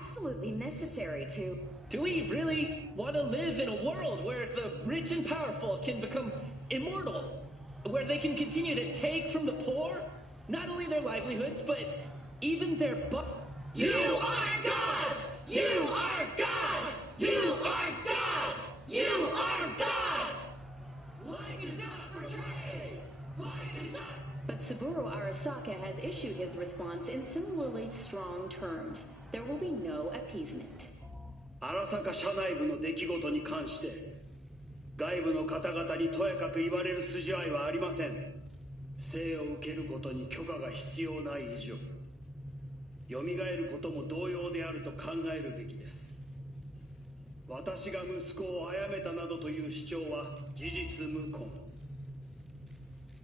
absolutely necessary to... Do we really want to live in a world where the rich and powerful can become immortal? Where they can continue to take from the poor? Not only their livelihoods, but even their You are gods! You are gods! You are gods! You are gods! Lying is not for trade! Lying is not... But Saburo Arasaka has issued his response in similarly strong terms. There will be no appeasement. 荒坂社内部の出来事に関して外部の方々にとやかく言われる筋合いはありません。生を受けることに許可が必要ない以上蘇ることも同様であると考えるべきです。私が息子を殺めたなどという主張は事実無根。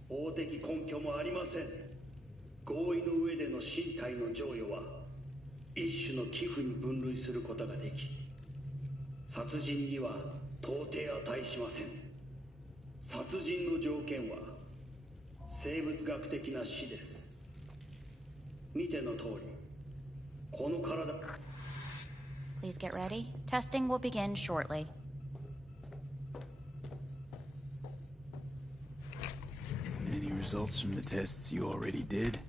法的根拠もありません。合意の上での身体の贈与は一種の寄付に分類することができ殺人には到底値しません。殺人の条件は生物学的な死です。見ての通り、この体。Please get ready. Testing will begin shortly. Any results from the tests you already did?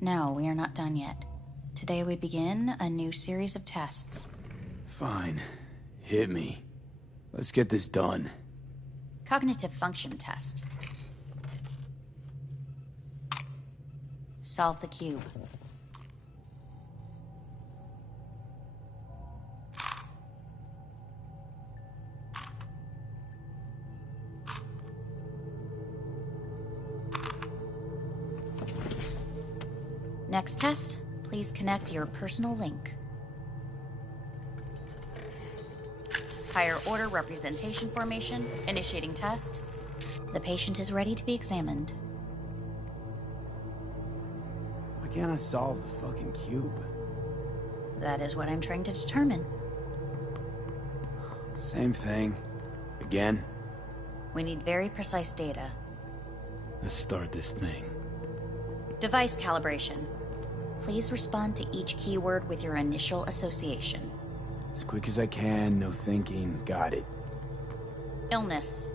No, we are not done yet. Today we begin a new series of tests. Fine. Hit me. Let's get this done. Cognitive function test. Solve the cube. Next test, please connect your personal link. Higher order representation formation, initiating test. The patient is ready to be examined. Why can't I solve the fucking cube? That is what I'm trying to determine. Same thing. Again? We need very precise data. Let's start this thing. Device calibration. Please respond to each keyword with your initial association. As quick as I can, no thinking. Got it. Illness.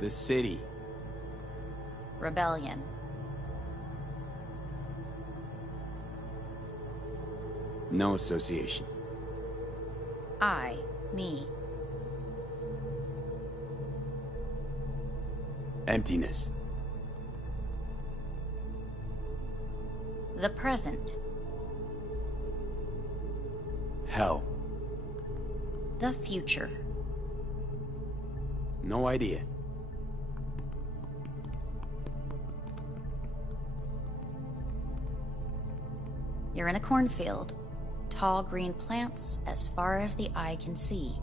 The city. Rebellion. No association. I, me. Emptiness. The present. Hell. The future. No idea. You're in a cornfield. Tall green plants as far as the eye can see.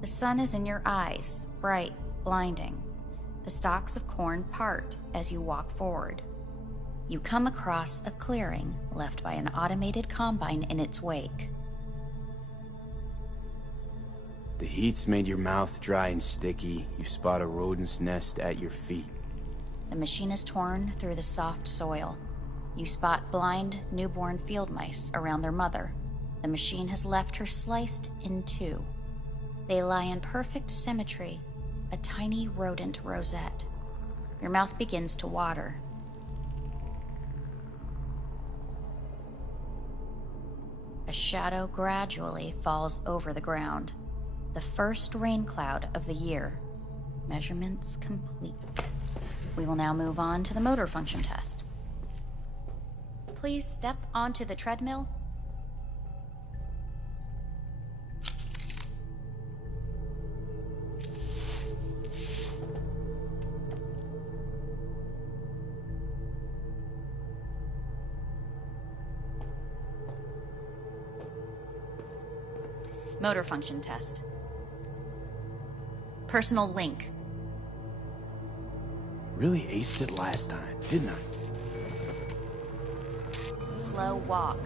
The sun is in your eyes, bright, blinding. The stalks of corn part as you walk forward. You come across a clearing left by an automated combine in its wake. The heat's made your mouth dry and sticky. You spot a rodent's nest at your feet. The machine is torn through the soft soil. You spot blind, newborn field mice around their mother. The machine has left her sliced in two. They lie in perfect symmetry, a tiny rodent rosette. Your mouth begins to water. A shadow gradually falls over the ground. The first rain cloud of the year. Measurements complete. We will now move on to the motor function test. Please step onto the treadmill. Motor function test. Personal link. Really aced it last time, didn't I? Slow walk.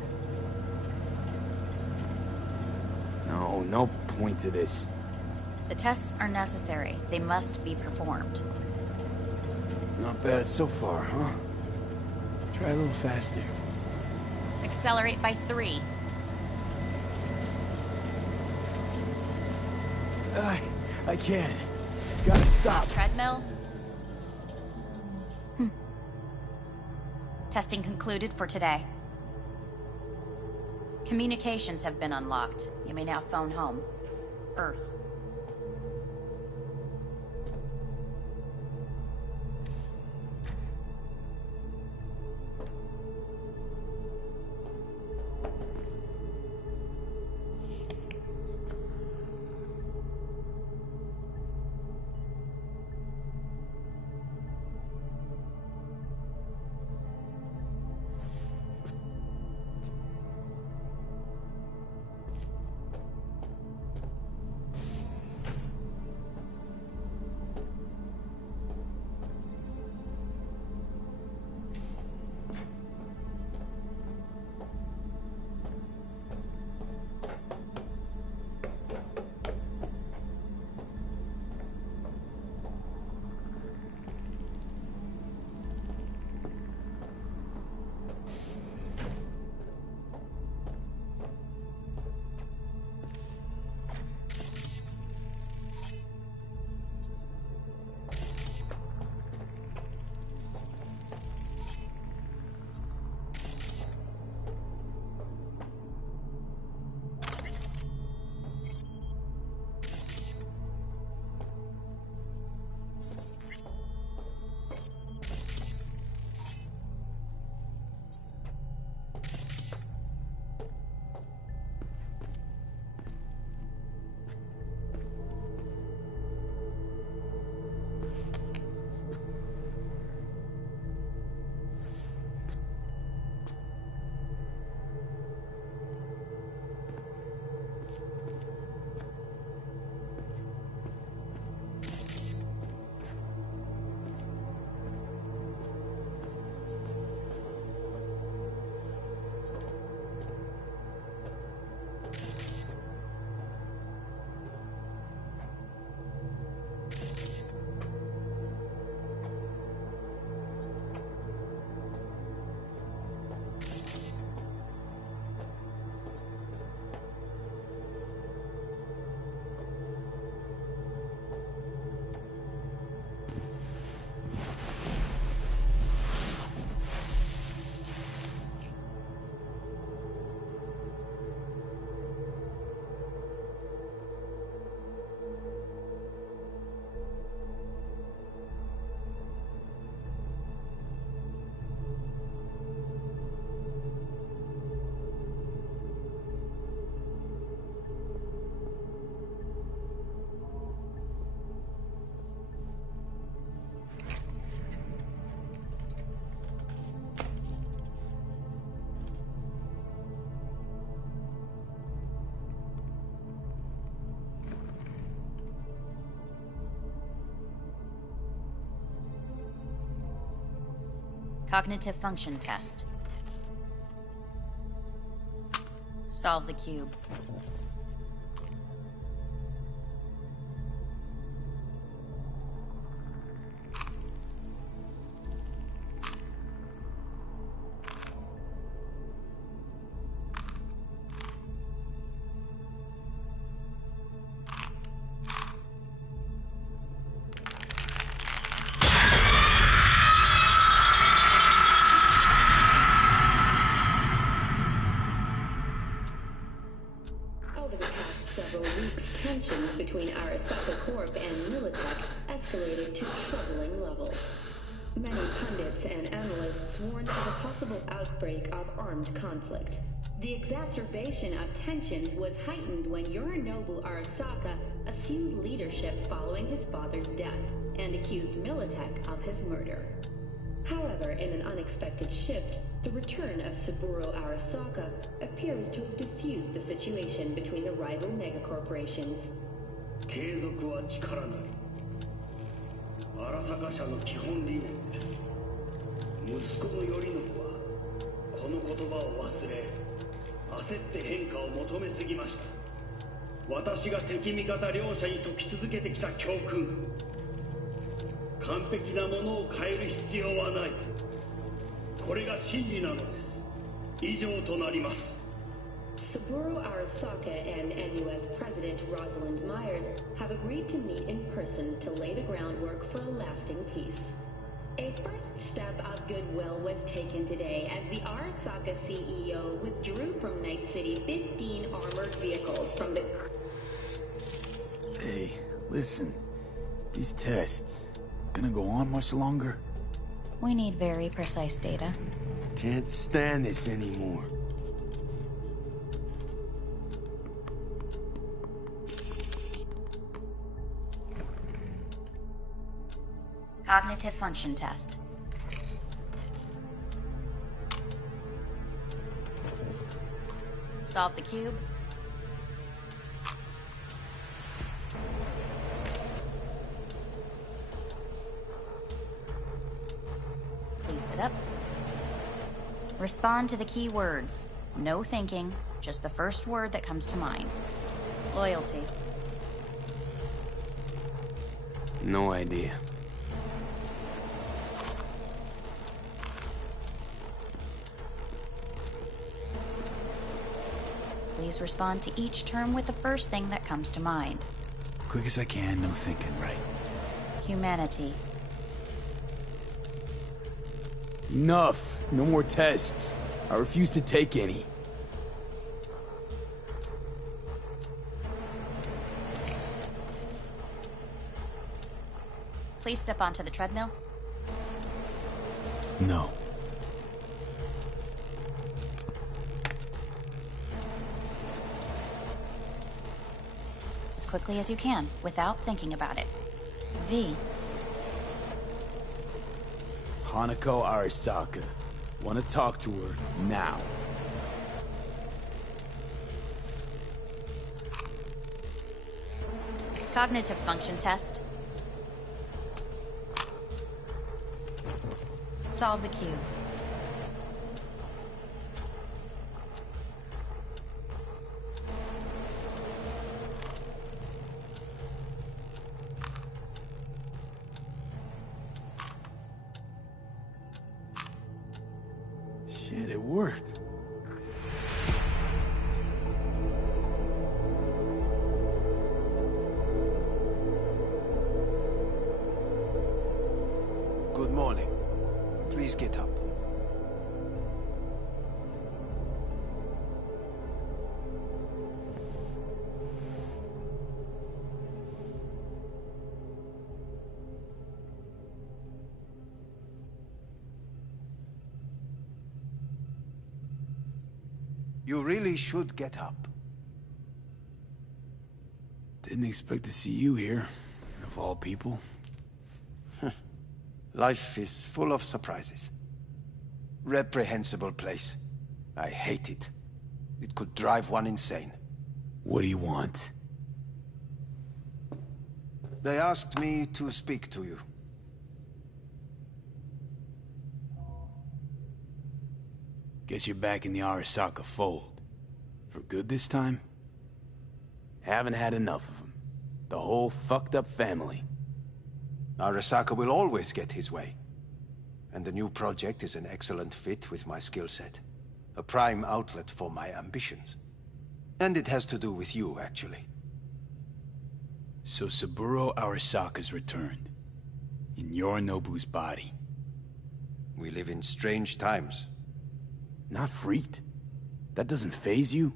No point to this. The tests are necessary. They must be performed. Not bad so far, huh? Try a little faster. Accelerate by 3. I can't. Gotta stop. Treadmill. Testing concluded for today. Communications have been unlocked. You may now phone home. Earth. Cognitive function test. Solve the cube. Between Arasaka Corp and Militech escalated to troubling levels. Many pundits and analysts warned of a possible outbreak of armed conflict. The exacerbation of tensions was heightened when Yorinobu Arasaka assumed leadership following his father's death and accused Militech of his murder. However, in an unexpected shift, the return of Saburo Arasaka appears to have diffused the situation between the rival megacorporations. 継続は力なり。荒坂社の基本理念です。息子の頼信はこの言葉を忘れ、焦って変化を求めすぎました。私が敵味方両者に説き続けてきた教訓。完璧なものを変える必要はない。これが真理なのです。以上となります。 Saburo Arasaka and NUS President Rosalind Myers have agreed to meet in person to lay the groundwork for a lasting peace. A first step of goodwill was taken today as the Arasaka CEO withdrew from Night City 15 armored vehicles from the... Hey, listen. These tests, gonna go on much longer? We need very precise data. Can't stand this anymore. Cognitive function test. Solve the cube. Please sit up. Respond to the key words. No thinking, just the first word that comes to mind. Loyalty. No idea. Please respond to each term with the first thing that comes to mind. Quick as I can, no thinking, right? Humanity. Enough! No more tests. I refuse to take any. Please step onto the treadmill. No. As quickly as you can, without thinking about it. V. Hanako Arasaka. Want to talk to her now. Cognitive function test. Solve the cube. Shit, it worked. Good morning. Please get up. You really should get up. Didn't expect to see you here, of all people. Life is full of surprises. Reprehensible place. I hate it. It could drive one insane. What do you want? They asked me to speak to you. Guess you're back in the Arasaka fold. For good this time? Haven't had enough of them. The whole fucked up family. Arasaka will always get his way. And the new project is an excellent fit with my skill set. A prime outlet for my ambitions. And it has to do with you, actually. So Saburo Arasaka's returned. In Yorinobu's body. We live in strange times. Not freaked? That doesn't faze you?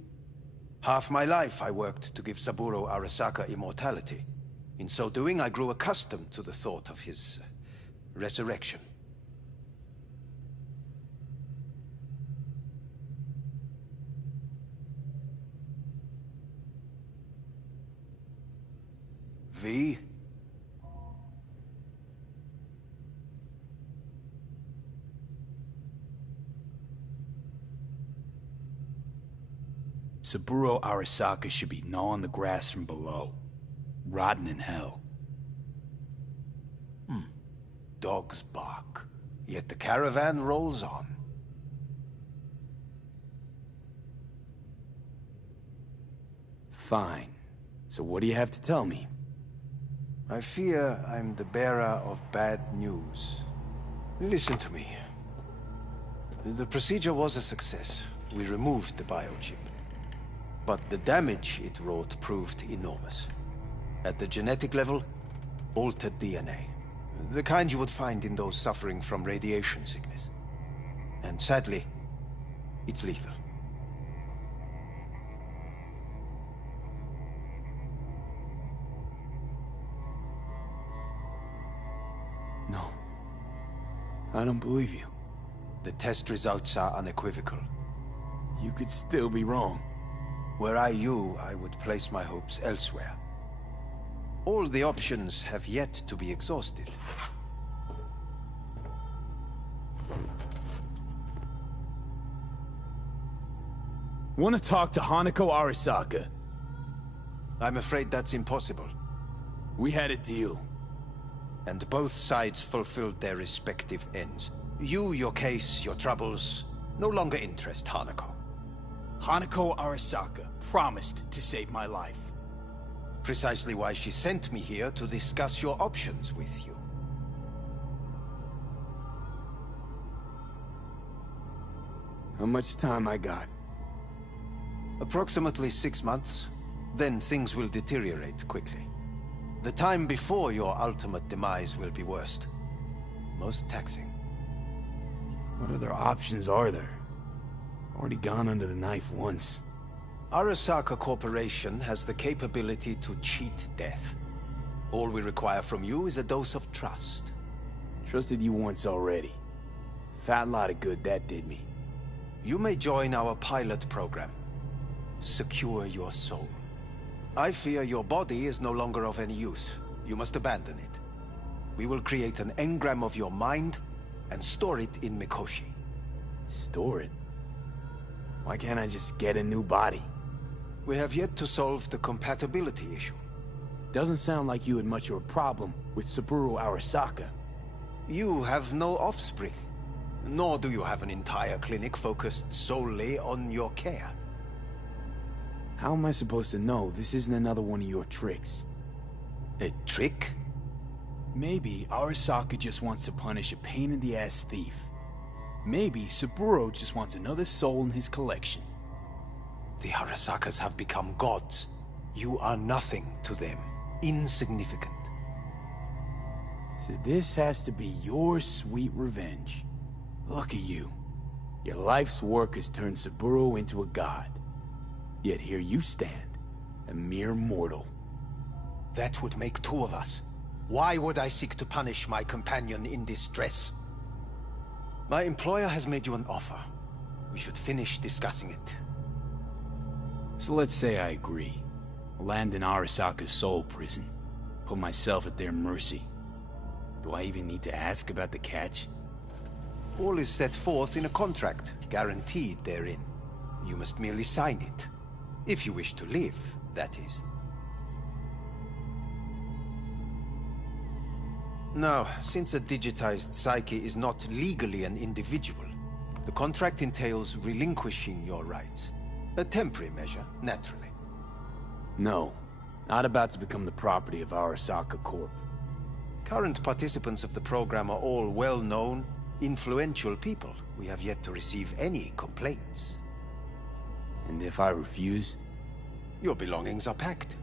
Half my life I worked to give Saburo Arasaka immortality. In so doing, I grew accustomed to the thought of his resurrection. V? Saburo Arasaka should be gnawing the grass from below. Rotting in hell. Dogs bark, yet the caravan rolls on. Fine. So what do you have to tell me? I fear I'm the bearer of bad news. Listen to me. The procedure was a success. We removed the biochip. But the damage it wrought proved enormous. At the genetic level, altered DNA. The kind you would find in those suffering from radiation sickness. And sadly, it's lethal. No. I don't believe you. The test results are unequivocal. You could still be wrong. Were I you, I would place my hopes elsewhere. All the options have yet to be exhausted. Want to talk to Hanako Arisaka? I'm afraid that's impossible. We had a deal. And both sides fulfilled their respective ends. You, your case, your troubles, no longer interest Hanako. Hanako Arisaka promised to save my life. Precisely why she sent me here to discuss your options with you. How much time I got? Approximately 6 months. Then things will deteriorate quickly. The time before your ultimate demise will be worst. Most taxing. What other options are there? Already gone under the knife once. Arasaka Corporation has the capability to cheat death. All we require from you is a dose of trust. Trusted you once already. Fat lot of good that did me. You may join our pilot program. Secure your soul. I fear your body is no longer of any use. You must abandon it. We will create an engram of your mind and store it in Mikoshi. Store it? Why can't I just get a new body? We have yet to solve the compatibility issue. Doesn't sound like you had much of a problem with Saburo Arasaka. You have no offspring. Nor do you have an entire clinic focused solely on your care. How am I supposed to know this isn't another one of your tricks? A trick? Maybe Arasaka just wants to punish a pain-in-the-ass thief. Maybe Saburo just wants another soul in his collection. The Arasakas have become gods. You are nothing to them. Insignificant. So this has to be your sweet revenge. Look at you. Your life's work has turned Saburo into a god. Yet here you stand, a mere mortal. That would make two of us. Why would I seek to punish my companion in distress? My employer has made you an offer. We should finish discussing it. So let's say I agree. Land in Arasaka's soul prison. Put myself at their mercy. Do I even need to ask about the catch? All is set forth in a contract, guaranteed therein. You must merely sign it. If you wish to live, that is. Now, since a digitized psyche is not legally an individual, the contract entails relinquishing your rights. A temporary measure, naturally. No, not about to become the property of Arasaka Corp. Current participants of the program are all well-known, influential people. We have yet to receive any complaints. And if I refuse? Your belongings are packed.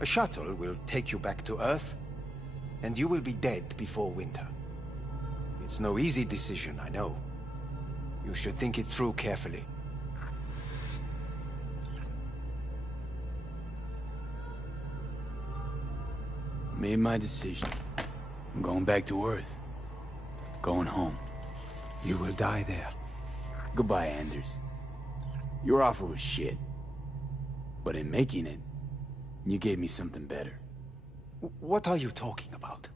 A shuttle will take you back to Earth, and you will be dead before winter. It's no easy decision, I know. You should think it through carefully. Made my decision. I'm going back to Earth. Going home. You will die there. Goodbye, Anders. Your offer was shit. But in making it, you gave me something better. What are you talking about?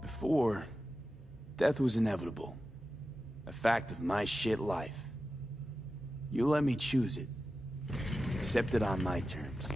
Before, death was inevitable. A fact of my shit life. You let me choose it. Accept it on my terms.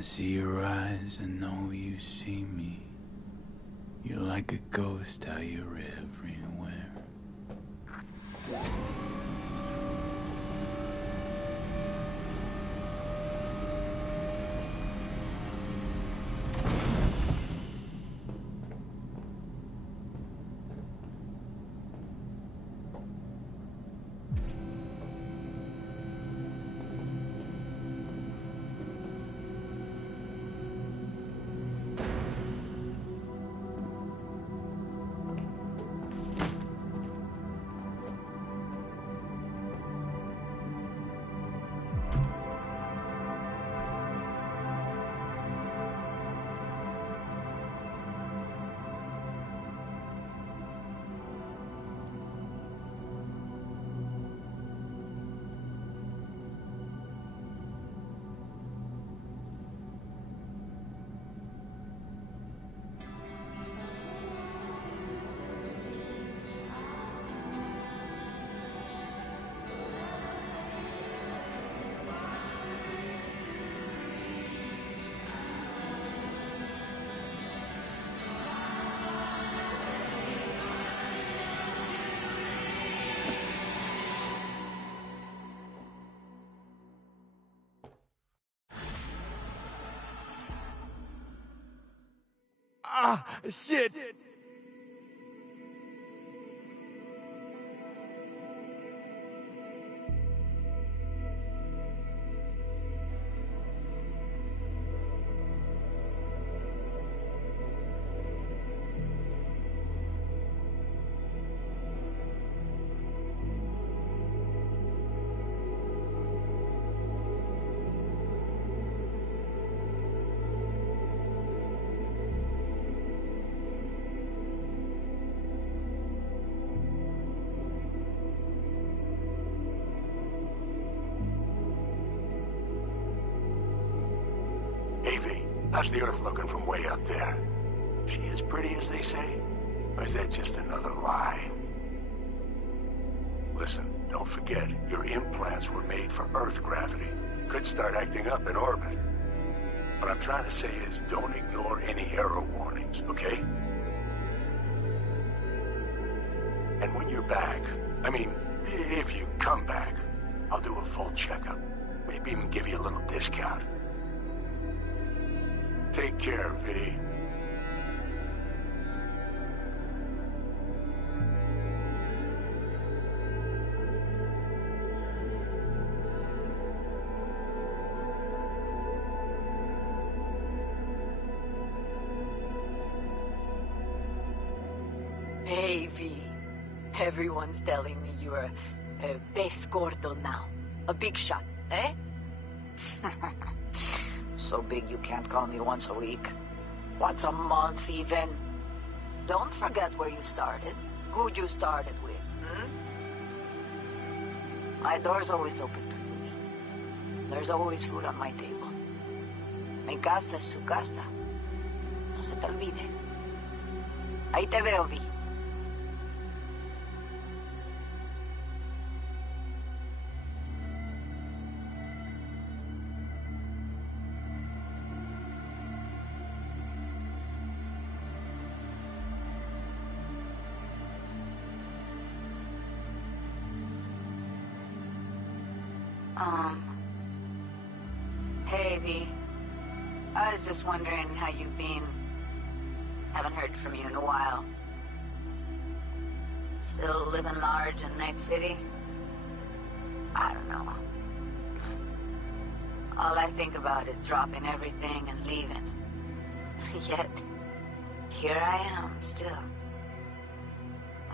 I see your eyes and know you see me. You're like a ghost, how you're everywhere. Ah, shit! How's the Earth looking from way out there? She as pretty as they say? Or is that just another lie? Listen, don't forget, your implants were made for Earth gravity. Could start acting up in orbit. What I'm trying to say is, don't ignore any error warnings, okay? And when you're back, I mean, if you come back, I'll do a full checkup. Maybe even give you a little discount. Take care, V. Hey, V. Everyone's telling me you're a pez gordo now. A big shot, eh? So big you can't call me once a week. Once a month, even. Don't forget where you started. Who you started with, My door's always open to you, V. There's always food on my table. Mi casa es su casa. No se te olvide. Ahí te veo, V. Hey, V. I was just wondering how you've been. Haven't heard from you in a while. Still living large in Night City? I don't know. All I think about is dropping everything and leaving. Yet, here I am, still.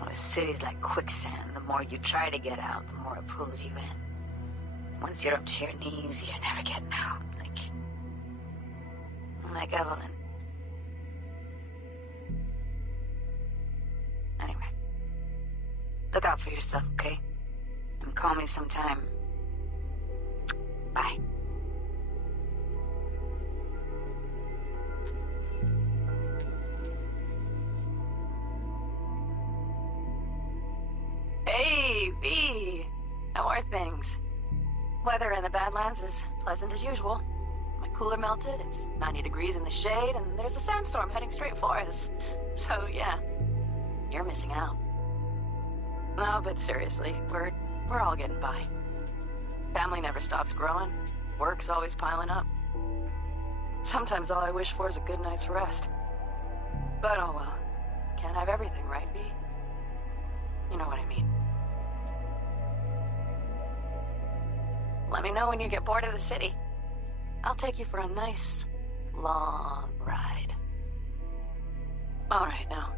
Oh, the city's like quicksand. The more you try to get out, the more it pulls you in. Once you're up to your knees, you're never getting out. Like Evelyn. Anyway. Look out for yourself, okay? And call me sometime. Bye. Hey, V. How are things? Weather in the Badlands is pleasant as usual. My cooler melted, it's 90 degrees in the shade, and there's a sandstorm heading straight for us. So yeah, you're missing out. No, but seriously, we're all getting by. Family never stops growing. Work's always piling up. Sometimes all I wish for is a good night's rest. But oh well. Can't have everything, right, V? You know what I mean. Let me know when you get bored of the city. I'll take you for a nice, long ride. All right, now.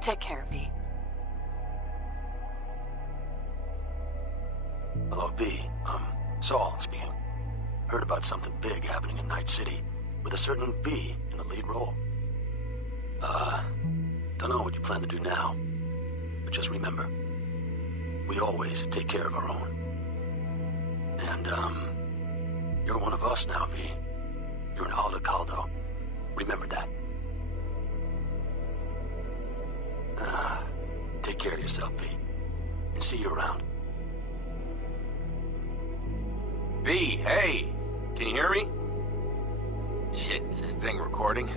Take care, V. Hello, V. Saul speaking. Heard about something big happening in Night City, with a certain V in the lead role. Don't know what you plan to do now, but just remember, we always take care of our own. And, you're one of us now, V. You're an Alda Caldo. Remember that. Take care of yourself, V. And see you around. V, hey! Can you hear me? Shit, is this thing recording?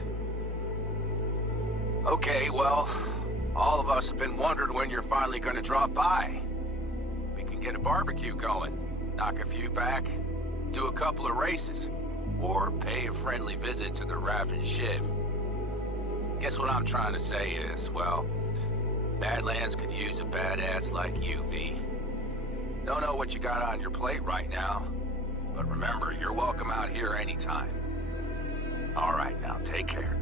Okay, well, all of us have been wondering when you're finally gonna drop by. We can get a barbecue going, knock a few back, do a couple of races, or pay a friendly visit to the Rav and Shiv. Guess what I'm trying to say is, well, Badlands could use a badass like you, V. Don't know what you got on your plate right now, but remember, you're welcome out here anytime. All right, now, take care.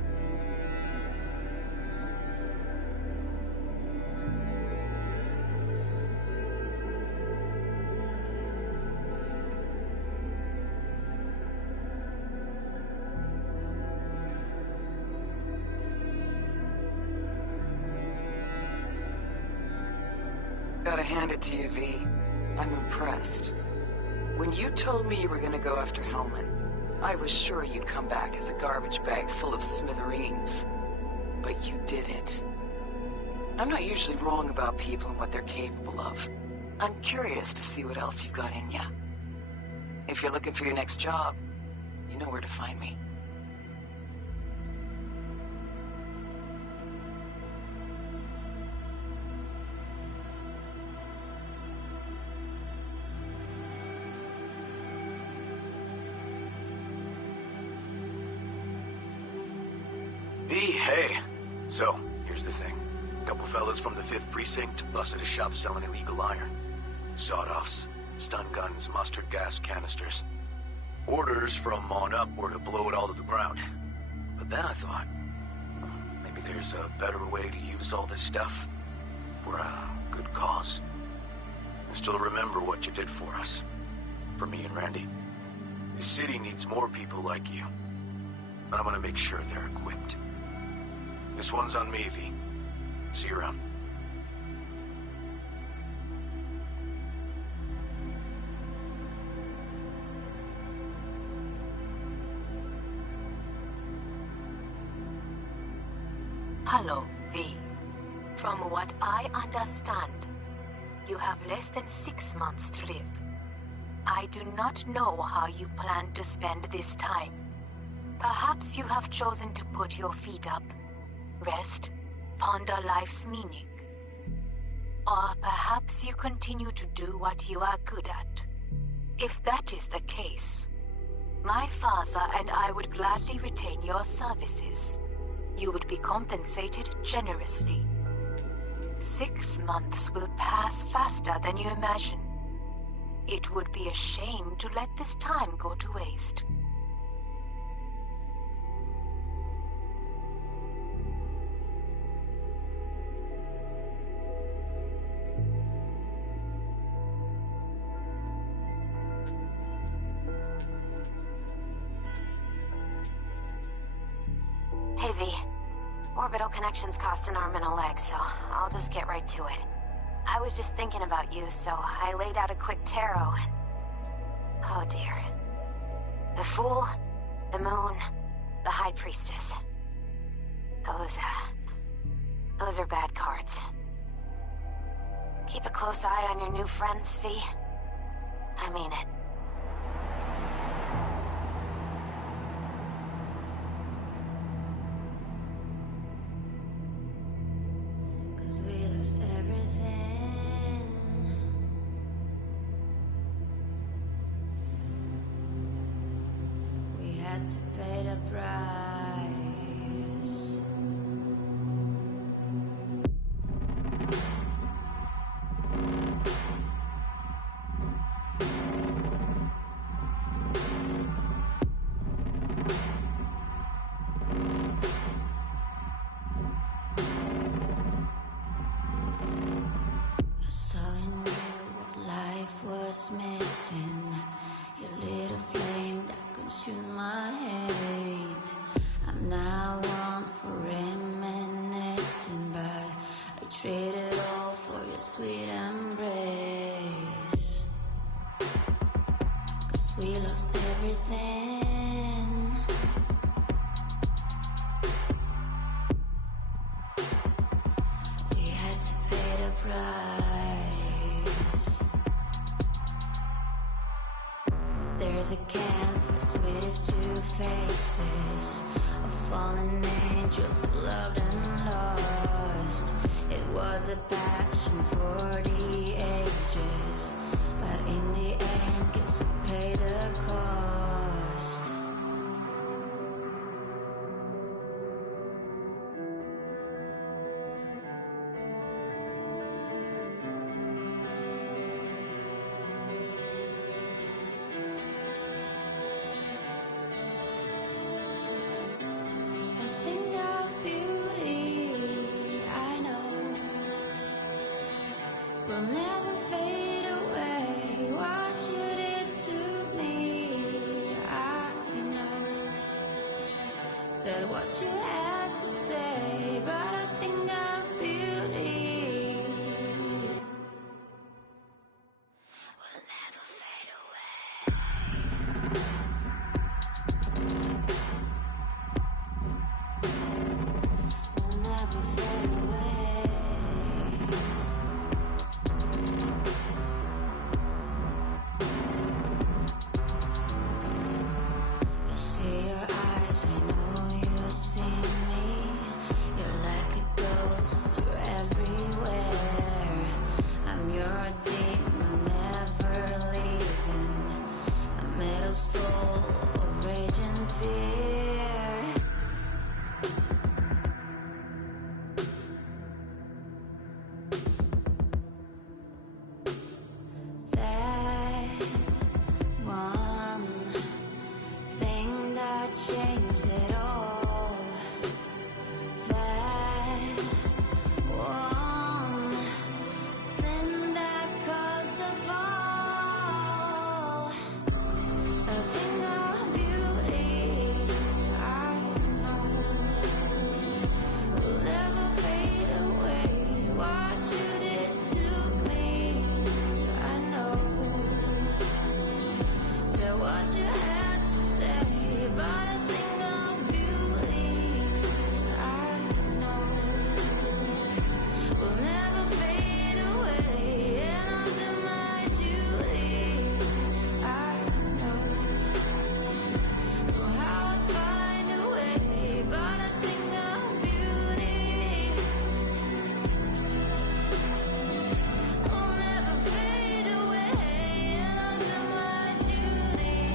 Gotta hand it to you, V. I'm impressed. When you told me you were gonna go after Hellman, I was sure you'd come back as a garbage bag full of smithereens. But you didn't. I'm not usually wrong about people and what they're capable of. I'm curious to see what else you've got in ya. If you're looking for your next job, you know where to find me. V, hey. So, here's the thing. A couple fellas from the 5th Precinct busted a shop selling illegal iron. Sawed-offs, stun guns, mustard gas canisters. Orders from on up were to blow it all to the ground. But then I thought, maybe there's a better way to use all this stuff for a good cause. I still remember what you did for us. For me and Randy. This city needs more people like you. And I'm gonna make sure they're equipped. This one's on me, V. See you around. Hello, V. From what I understand, you have less than 6 months to live. I do not know how you plan to spend this time. Perhaps you have chosen to put your feet up, rest, ponder life's meaning. Or perhaps you continue to do what you are good at. If that is the case, my father and I would gladly retain your services. You would be compensated generously. 6 months will pass faster than you imagine. It would be a shame to let this time go to waste. Hey, V. Orbital connections cost an arm and a leg, so I'll just get right to it. I was just thinking about you, so I laid out a quick tarot and... oh dear. The Fool, the Moon, the High Priestess. Those are bad cards. Keep a close eye on your new friends, V. I mean it. had to pay the price. I saw in you what life was missing. You lit a flame that consumed my hate. I'm now one for reminiscing, but I traded all for your sweet embrace. 'Cause we lost everything. We had to pay the price. There's a canvas with two faces of fallen angels who loved and lost. It was a passion for the ages, but in the end, guess we paid the cost. A thing of beauty, I know, will never fade away. What you did to me, I know. Said what you had to say, but a thing of beauty will never fade away. Will never fade away. I see your eyes, I know you see me. You're like a ghost, you're everywhere. I'm your demon, never leaving. A metal soul of rage and fear. That one thing that changed it all. That one thing that caused the fall. A thing of beauty, I know, will never fade away. What you did to me, I know. Say what you had to say, but a thing of beauty, I know, will never fade away. And I'll do my duty, I know. Somehow I'll find a way, but a thing of beauty will never fade away. And I'll do my duty.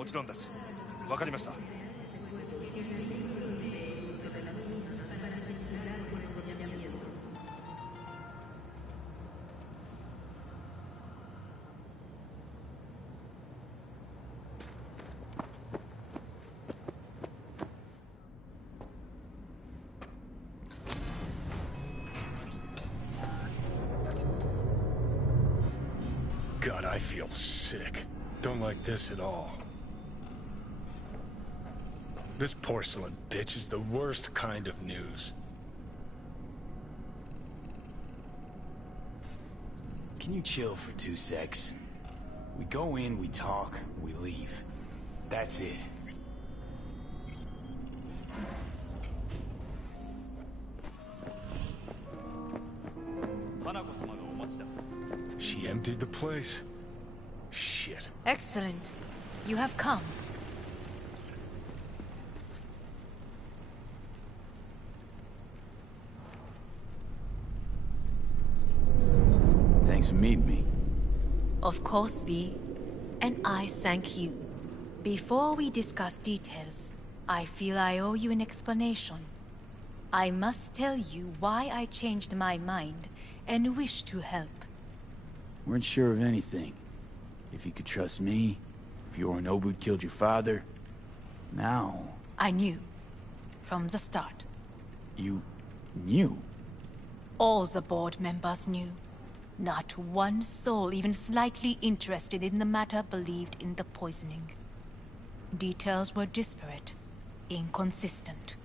もちろんです。わかりました。God, I feel sick. Don't like this at all. This porcelain bitch is the worst kind of news. Can you chill for 2 secs? We go in, we talk, we leave. That's it. She emptied the place? Shit. Excellent. You have come. Thanks for meeting me. Of course, V. And I thank you. Before we discuss details, I feel I owe you an explanation. I must tell you why I changed my mind and wish to help. Weren't sure of anything. If you could trust me, if Yorinobu killed your father, now... I knew. From the start. You... knew? All the board members knew. Not one soul even slightly interested in the matter believed in the poisoning. Details were disparate, inconsistent.